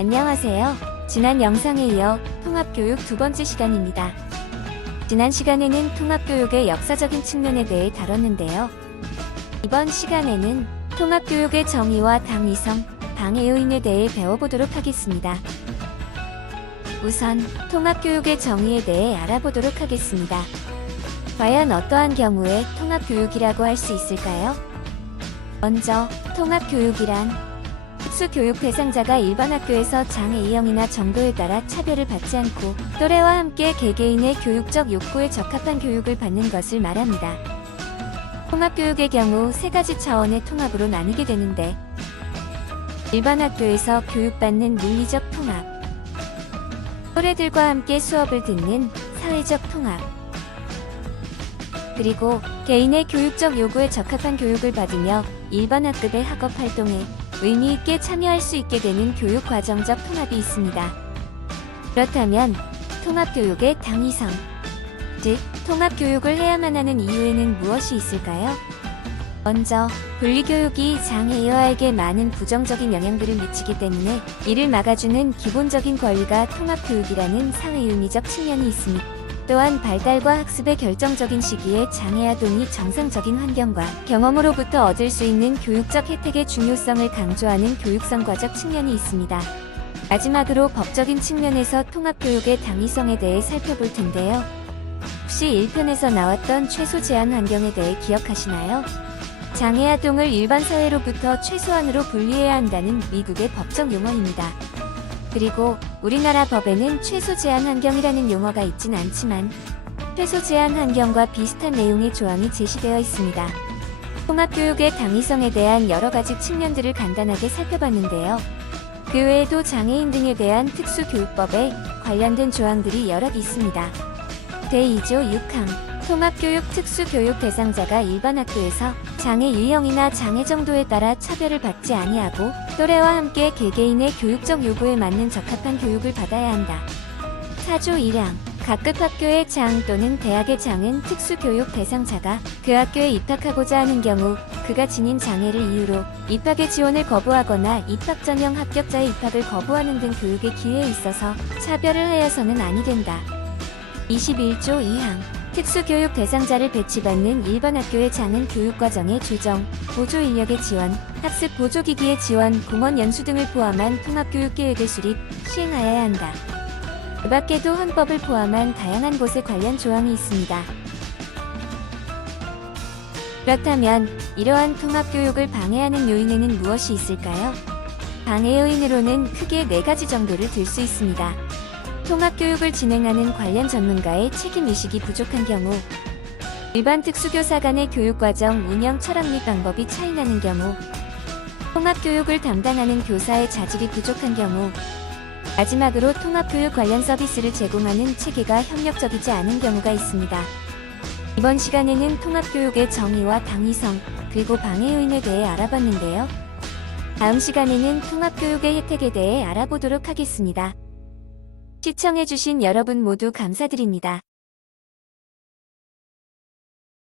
안녕하세요. 지난 영상에 이어 통합교육 두 번째 시간입니다. 지난 시간에는 통합교육의 역사적인 측면에 대해 다뤘는데요. 이번 시간에는 통합교육의 정의와 당위성, 방해 요인에 대해 배워보도록 하겠습니다. 우선 통합교육의 정의에 대해 알아보도록 하겠습니다. 과연 어떠한 경우에 통합교육이라고 할 수 있을까요? 먼저 통합교육이란 특수교육 대상자가 일반 학교에서 장애 유형이나 정도에 따라 차별을 받지 않고 또래와 함께 개개인의 교육적 욕구에 적합한 교육을 받는 것을 말합니다. 통합교육의 경우 세 가지 차원의 통합으로 나뉘게 되는데, 일반 학교에서 교육받는 물리적 통합, 또래들과 함께 수업을 듣는 사회적 통합, 그리고 개인의 교육적 요구에 적합한 교육을 받으며 일반 학급의 학업 활동에 의미 있게 참여할 수 있게 되는 교육과정적 통합이 있습니다. 그렇다면 통합교육의 당위성, 즉 통합교육을 해야만 하는 이유에는 무엇이 있을까요? 먼저 분리교육이 장애인에게 많은 부정적인 영향들을 미치기 때문에 이를 막아주는 기본적인 권리가 통합교육이라는 사회윤리적 측면이 있습니다. 또한 발달과 학습의 결정적인 시기에 장애아동이 정상적인 환경과 경험으로부터 얻을 수 있는 교육적 혜택의 중요성을 강조하는 교육성과적 측면이 있습니다. 마지막으로 법적인 측면에서 통합교육의 당위성에 대해 살펴볼 텐데요. 혹시 1편에서 나왔던 최소 제한 환경에 대해 기억하시나요? 장애아동을 일반 사회로부터 최소한으로 분리해야 한다는 미국의 법적 용어입니다. 그리고 우리나라 법에는 최소 제한 환경이라는 용어가 있진 않지만 최소 제한 환경과 비슷한 내용의 조항이 제시되어 있습니다. 통합교육의 당위성에 대한 여러 가지 측면들을 간단하게 살펴봤는데요. 그 외에도 장애인 등에 대한 특수교육법에 관련된 조항들이 여럿 있습니다. 제2조 6항 통합교육 특수교육 대상자가 일반 학교에서 장애 유형이나 장애 정도에 따라 차별을 받지 아니하고 또래와 함께 개개인의 교육적 요구에 맞는 적합한 교육을 받아야 한다. 4조 1항 각급 학교의 장 또는 대학의 장은 특수교육 대상자가 그 학교에 입학하고자 하는 경우 그가 지닌 장애를 이유로 입학의 지원을 거부하거나 입학 전형 합격자의 입학을 거부하는 등 교육의 기회에 있어서 차별을 하여서는 아니 된다. 21조 2항 특수교육 대상자를 배치받는 일반 학교의 장은 교육과정의 조정, 보조 인력의 지원, 학습 보조기기의 지원, 공원 연수 등을 포함한 통합교육계획을 수립, 시행하여야 한다. 그 밖에도 헌법을 포함한 다양한 곳에 관련 조항이 있습니다. 그렇다면 이러한 통합교육을 방해하는 요인에는 무엇이 있을까요? 방해 요인으로는 크게 4가지 정도를 들 수 있습니다. 통합교육을 진행하는 관련 전문가의 책임의식이 부족한 경우, 일반 특수교사 간의 교육과정 운영 철학 및 방법이 차이나는 경우, 통합교육을 담당하는 교사의 자질이 부족한 경우, 마지막으로 통합교육 관련 서비스를 제공하는 체계가 협력적이지 않은 경우가 있습니다. 이번 시간에는 통합교육의 정의와 당위성, 그리고 방해 요인에 대해 알아봤는데요. 다음 시간에는 통합교육의 혜택에 대해 알아보도록 하겠습니다. 시청해주신 여러분 모두 감사드립니다.